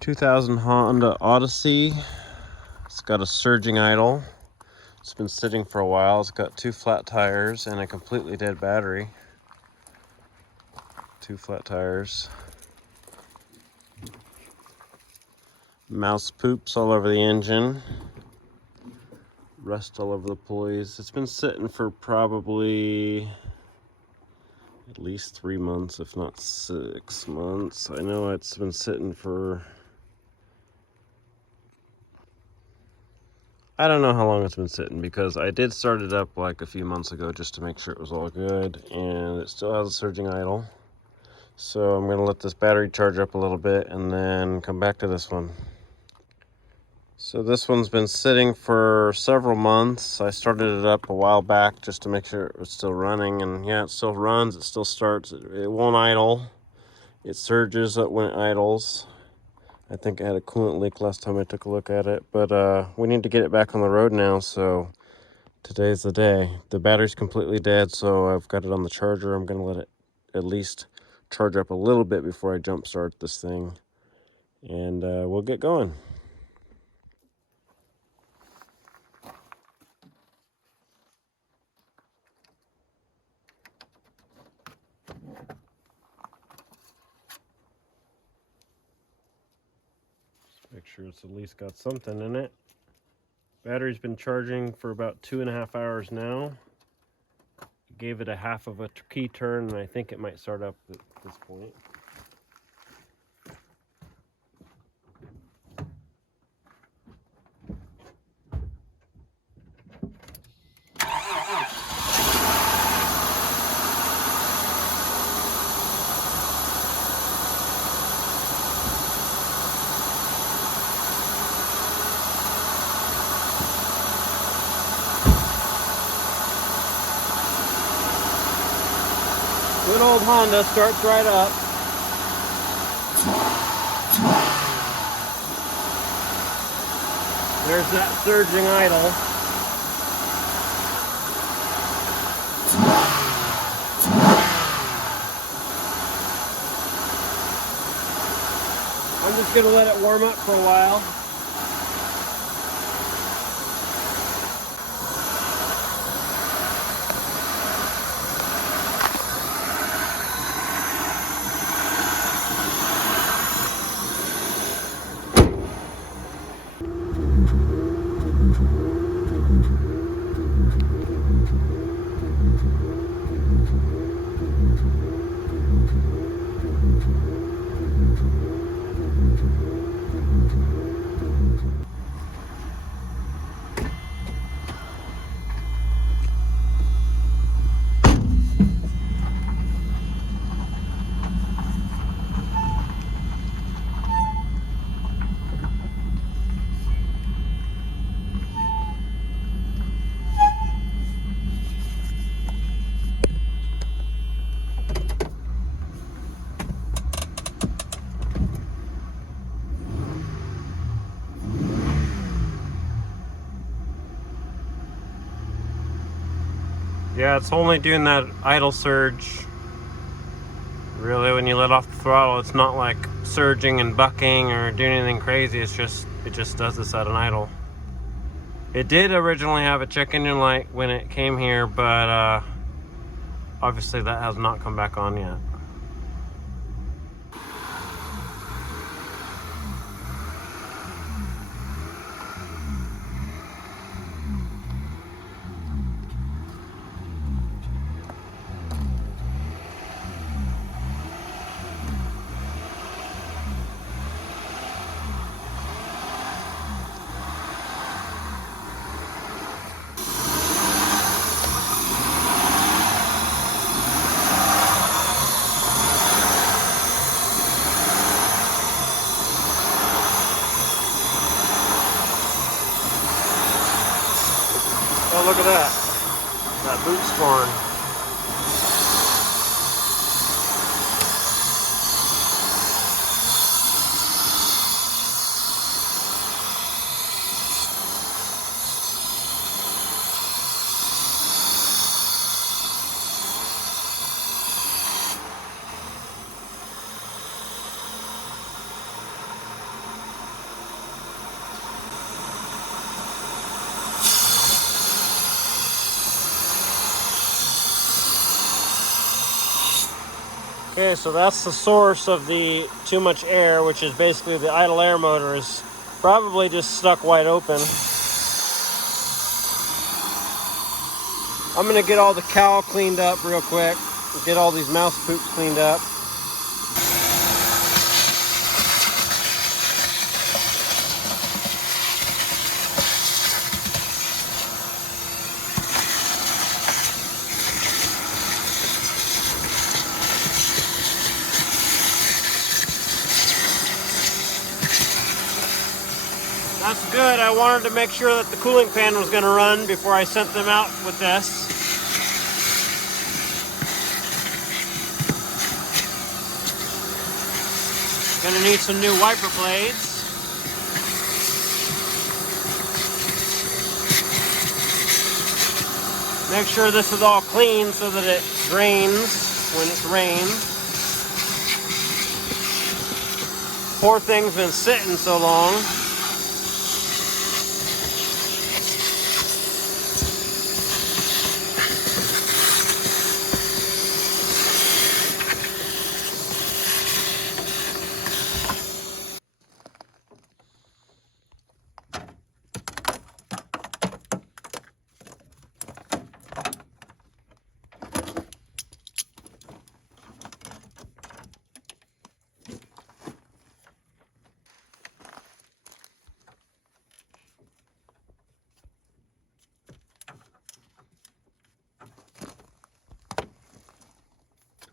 2000 Honda Odyssey. It's got a surging idle. It's been sitting for a while. It's got 2 flat tires and a completely dead battery. 2 flat tires. Mouse poops all over the engine. Rust all over the pulleys. It's been sitting for probably at least 3 months, if not 6 months. I know it's been sitting for, I don't know how long it's been sitting, because I did start it up like a few months ago just to make sure it was all good, and it still has a surging idle. So I'm gonna let this battery charge up a little bit and then come back to this one. So this one's been sitting for several months. I started it up a while back just to make sure it was still running, and yeah, it still runs, it still starts, it won't idle. It surges when it idles. I think I had a coolant leak last time I took a look at it, but we need to get it back on the road now, so today's the day. The battery's completely dead, so I've got it on the charger. I'm gonna let it at least charge up a little bit before I jump start this thing, and we'll get going. Make sure it's at least got something in it. Battery's been charging for about 2.5 hours now. Gave it a half of a key turn, and I think it might start up at this point. Good old Honda starts right up. There's that surging idle. I'm just gonna let it warm up for a while. Yeah, it's only doing that idle surge. Really, when you let off the throttle, it's not like surging and bucking or doing anything crazy. It just does this at an idle. It did originally have a check engine light when it came here, but obviously that has not come back on yet. Oh, look at that. That boot scoring. Okay, so that's the source of the too much air, which is basically the idle air motor is probably just stuck wide open. I'm gonna get all the cowl cleaned up real quick, get all these mouse poops cleaned up. That's good. I wanted to make sure that the cooling fan was going to run before I sent them out with this. Going to need some new wiper blades. Make sure this is all clean so that it drains when it's rained. Poor thing's been sitting so long.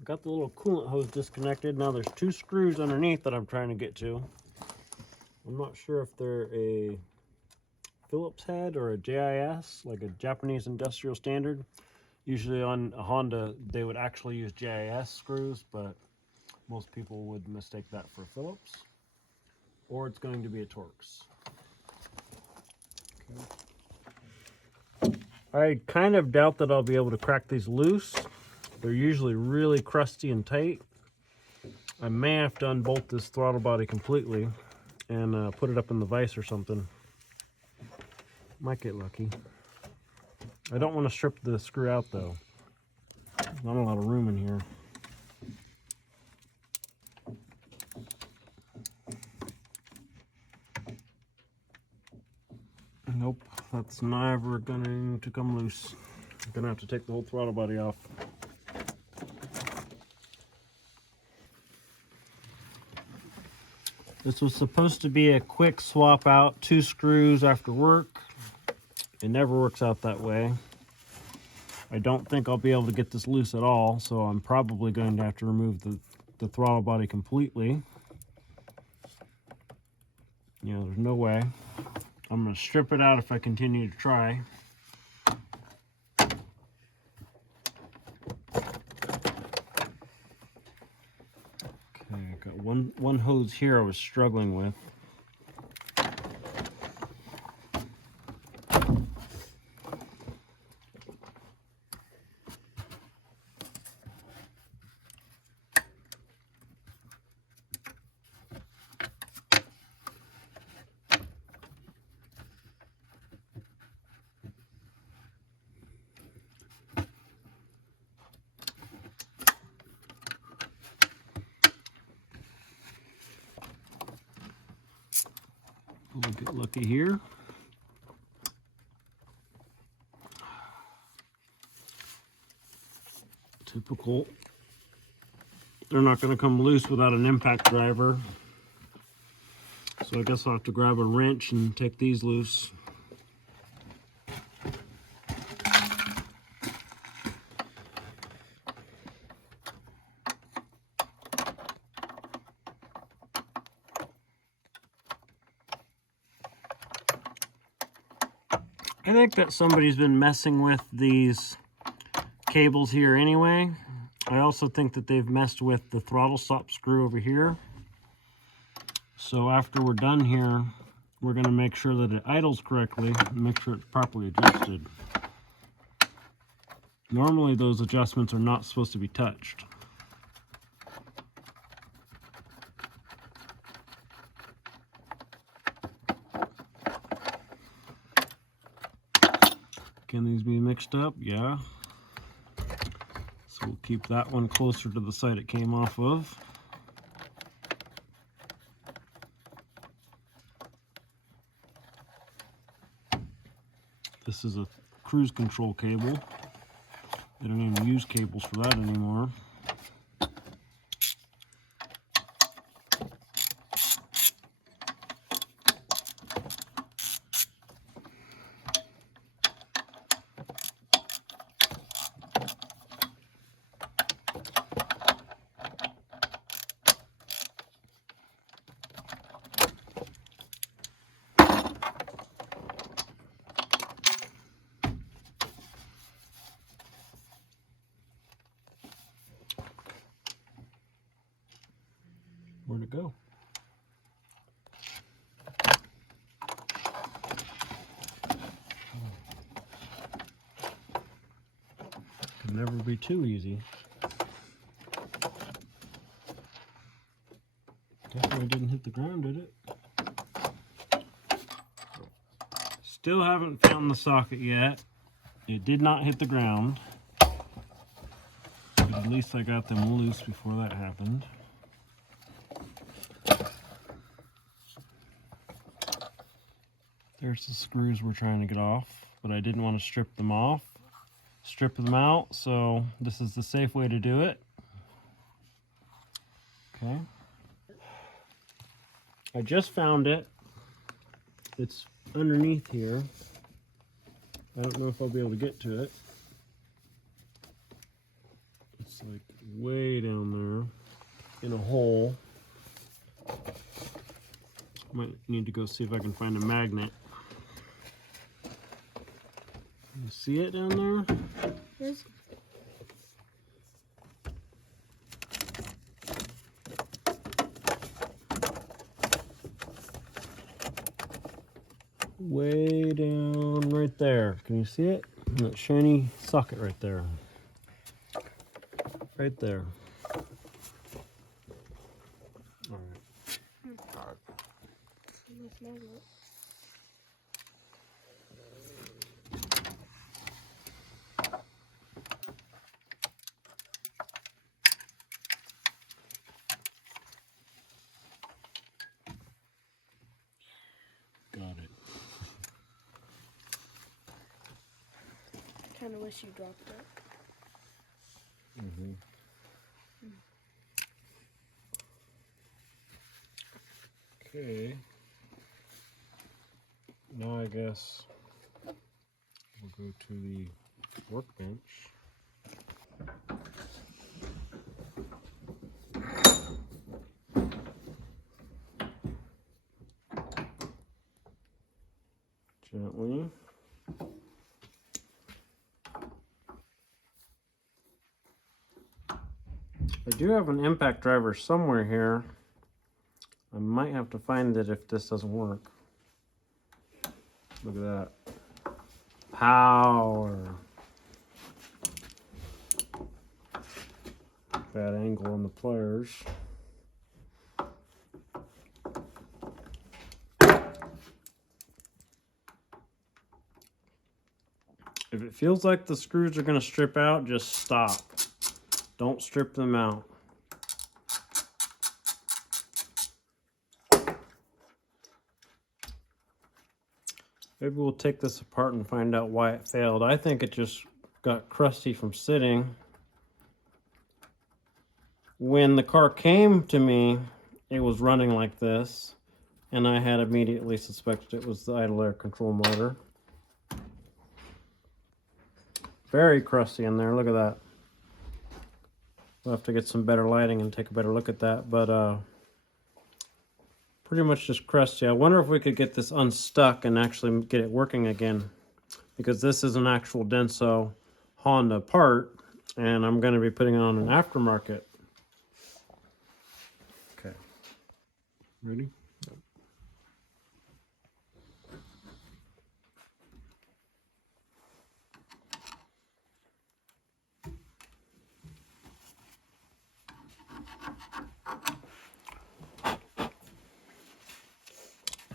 Got the little coolant hose disconnected. Now there's two screws underneath that I'm trying to get to. I'm not sure if they're a Phillips head or a JIS, like a Japanese industrial standard. Usually on a Honda, they would actually use JIS screws, but most people would mistake that for Phillips. Or it's going to be a Torx. Okay. I kind of doubt that I'll be able to crack these loose. They're usually really crusty and tight. I may have to unbolt this throttle body completely and put it up in the vise or something. Might get lucky. I don't want to strip the screw out though. There's not a lot of room in here. Nope, that's never going to come loose. I'm gonna have to take the whole throttle body off. This was supposed to be a quick swap out, 2 screws after work. It never works out that way. I don't think I'll be able to get this loose at all, so I'm probably going to have to remove the throttle body completely. You know, there's no way. I'm going to strip it out if I continue to try. Got one hose here I was struggling with. We'll get lucky here. Typical. They're not going to come loose without an impact driver. So I guess I'll have to grab a wrench and take these loose. I think that somebody's been messing with these cables here anyway. I also think that they've messed with the throttle stop screw over here. So after we're done here, we're going to make sure that it idles correctly and make sure it's properly adjusted. Normally those adjustments are not supposed to be touched. Can these be mixed up? Yeah. So We'll keep that one closer to the side it came off of. This is a cruise control cable. They don't even use cables for that anymore. Where'd it go? Can never be too easy. Definitely didn't hit the ground, did it? Still haven't found the socket yet. It did not hit the ground. But at least I got them loose before that happened. There's the screws we're trying to get off, but I didn't want to strip them off. Strip them out, so this is the safe way to do it. Okay. I just found it. It's underneath here. I don't know if I'll be able to get to it. It's like way down there in a hole. Might need to go see if I can find a magnet. You see it down there? Yes. Way down right there. Can you see it? That shiny socket right there. Right there. All right. Got it. I kind of wish you dropped it. Mm-hmm. Okay. Now I guess we'll go to the workbench. Gently. I do have an impact driver somewhere here. I might have to find it if this doesn't work. Look at that. Power. Bad angle on the pliers. If it feels like the screws are going to strip out, just stop. Don't strip them out. Maybe we'll take this apart and find out why it failed. I think it just got crusty from sitting. When the car came to me, it was running like this, and I had immediately suspected it was the idle air control motor. Very crusty in there, look at that. We'll have to get some better lighting and take a better look at that, but pretty much just crusty. I wonder if we could get this unstuck and actually get it working again, because this is an actual Denso Honda part, and I'm going to be putting it on an aftermarket. Okay. Ready?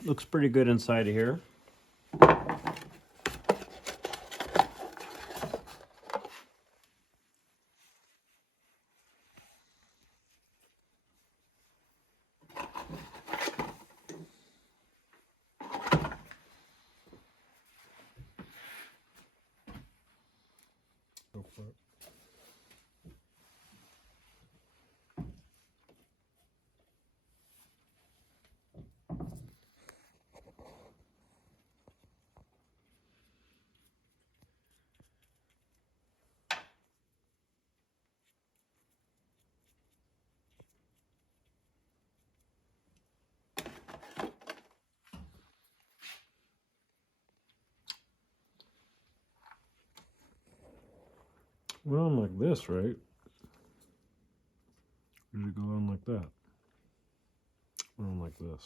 Looks pretty good inside of here. Went on like this, right? Or did it go on like that? Went on like this.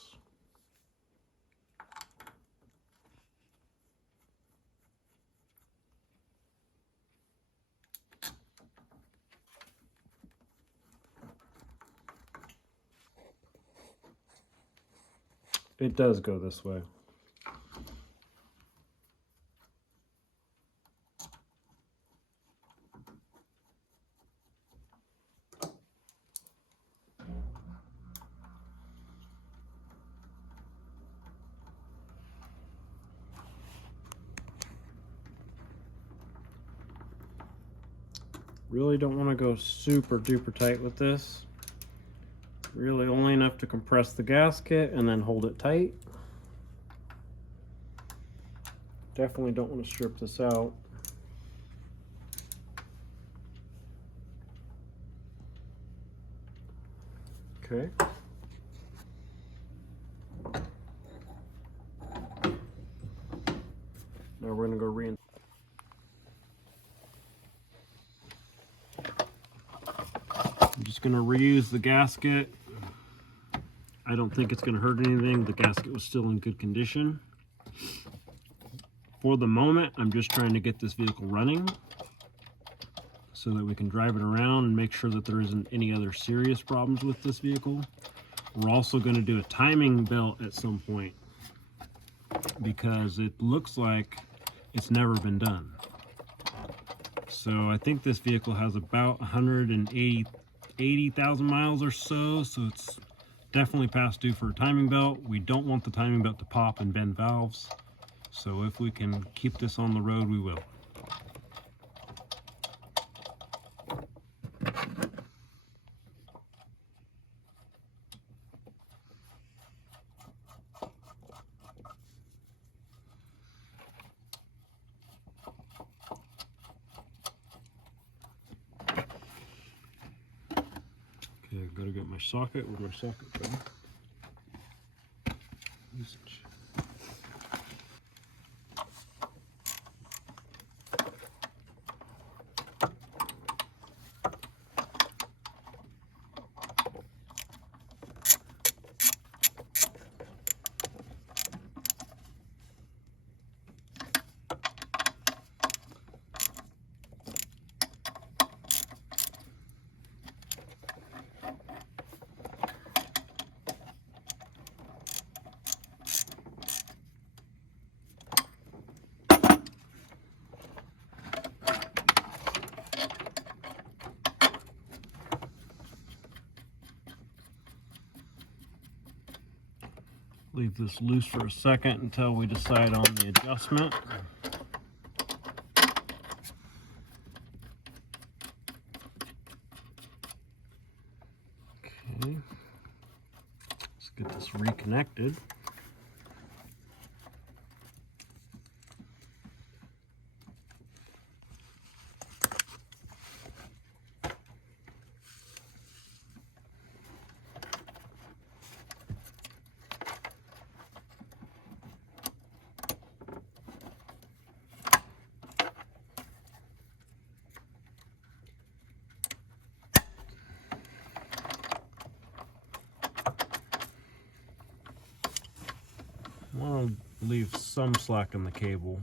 It does go this way. Really don't want to go super duper tight with this. Really only enough to compress the gasket and then hold it tight. Definitely don't want to strip this out. Okay. Now we're going to go I'm just going to reuse the gasket. I don't think it's going to hurt anything. The gasket was still in good condition. For the moment, I'm just trying to get this vehicle running so that we can drive it around and make sure that there isn't any other serious problems with this vehicle. We're also going to do a timing belt at some point because it looks like it's never been done. So I think this vehicle has about 180,000 miles or so, so it's definitely past due for a timing belt. We don't want the timing belt to pop and bend valves, so if we can keep this on the road, we will. Okay, I've got to get my socket. Where's my socket go? Usage. Leave this loose for a second until we decide on the adjustment. Okay, let's get this reconnected. I want to leave some slack in the cable.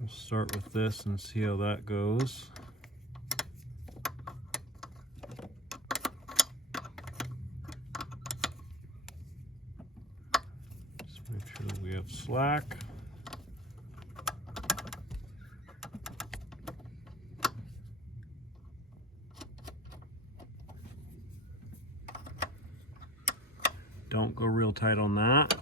We'll start with this and see how that goes. Just make sure that we have slack. Don't go real tight on that.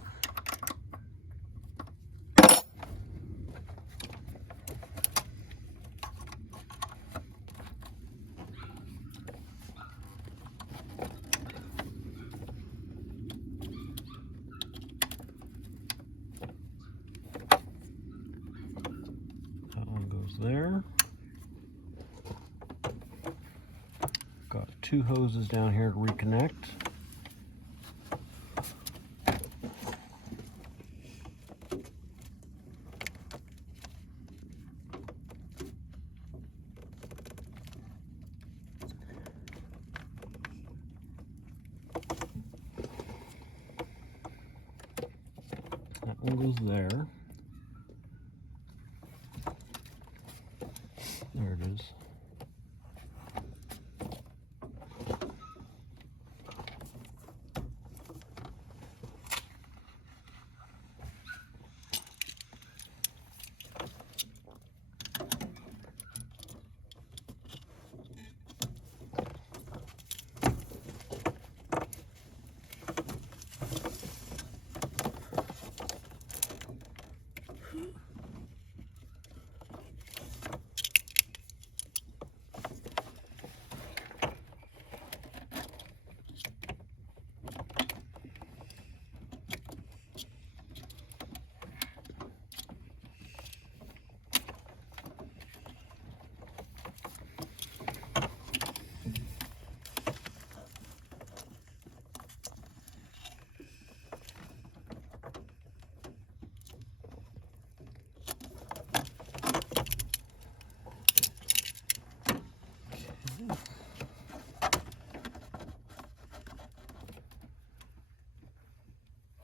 That one goes there. Got two hoses down here to reconnect. One goes there. There it is.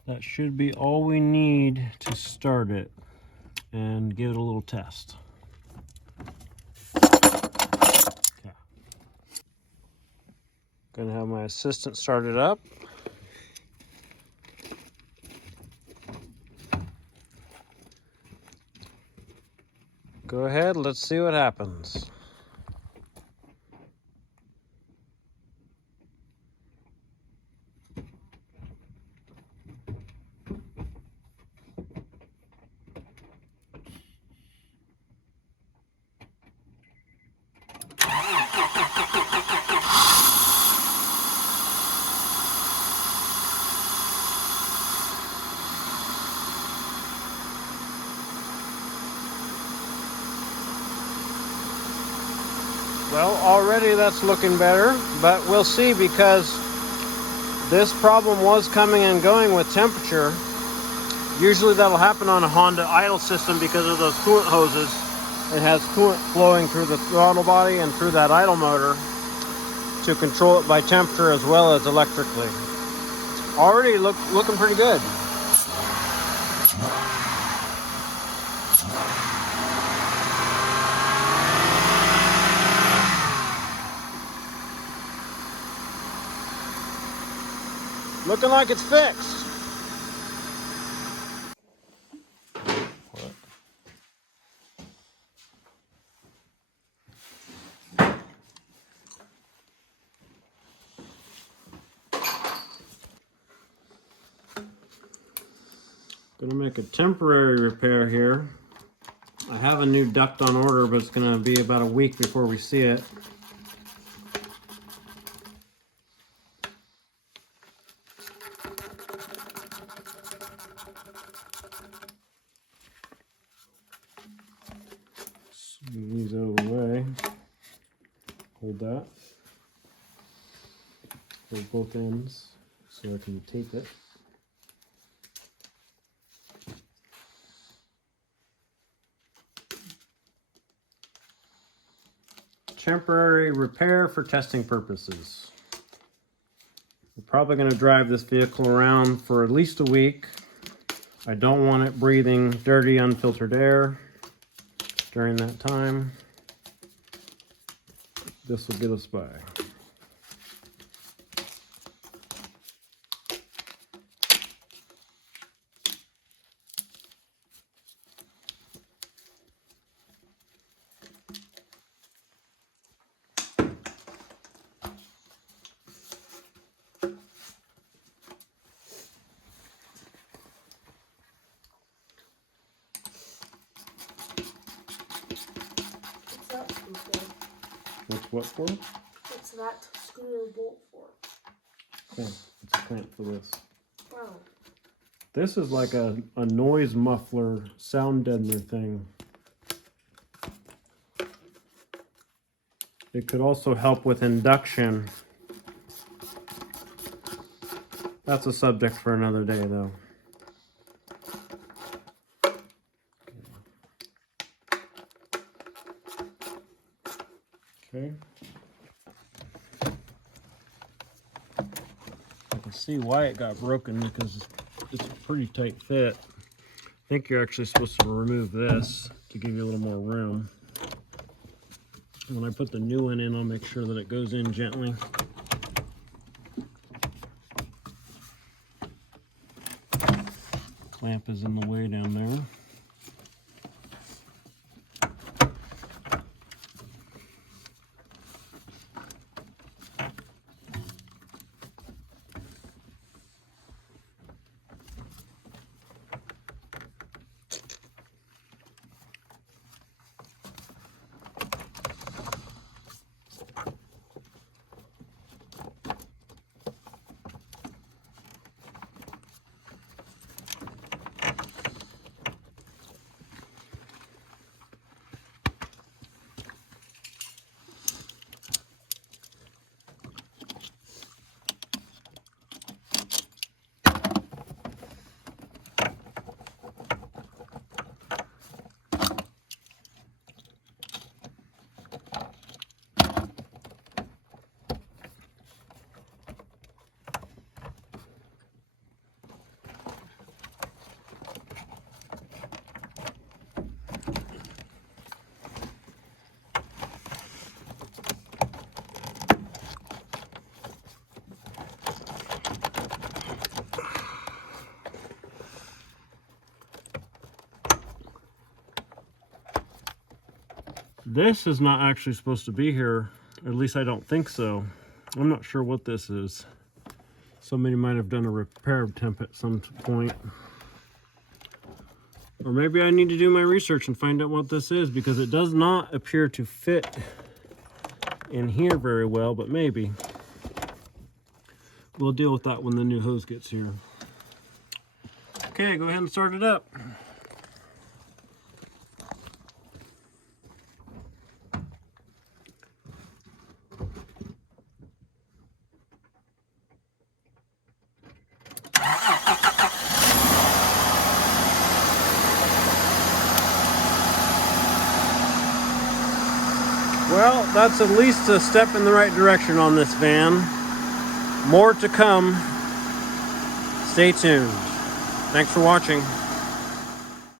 That should be all we need to start it and give it a little test. Okay. Gonna have my assistant start it up. Go ahead, let's see what happens. Well, already that's looking better, but we'll see because this problem was coming and going with temperature. Usually that'll happen on a Honda idle system because of those coolant hoses. It has coolant flowing through the throttle body and through that idle motor to control it by temperature as well as electrically. Already looking pretty good. Looking like it's fixed. Gonna make a temporary repair here. I have a new duct on order, but it's gonna be about a week before we see it. Move these out of the way. Hold that. Hold both ends so I can tape it. Temporary repair for testing purposes. We're probably going to drive this vehicle around for at least a week. I don't want it breathing dirty, unfiltered air during that time. This will get us by. What's what for? What's that screw or bolt for? Okay, it's a clamp for this. Oh. This is like a noise muffler, sound deadener thing. It could also help with induction. That's a subject for another day, though. Okay. I can see why it got broken because it's a pretty tight fit. think you're actually supposed to remove this to give you a little more room. When I put the new one in, I'll make sure that it goes in gently. Clamp is in the way down there. This is not actually supposed to be here, at least I don't think so. I'm not sure what this is. Somebody might have done a repair attempt at some point. Or maybe I need to do my research and find out what this is, because it does not appear to fit in here very well, but maybe. We'll deal with that when the new hose gets here. Okay, go ahead and start it up. Well, that's at least a step in the right direction on this van. More to come. Stay tuned. Thanks for watching.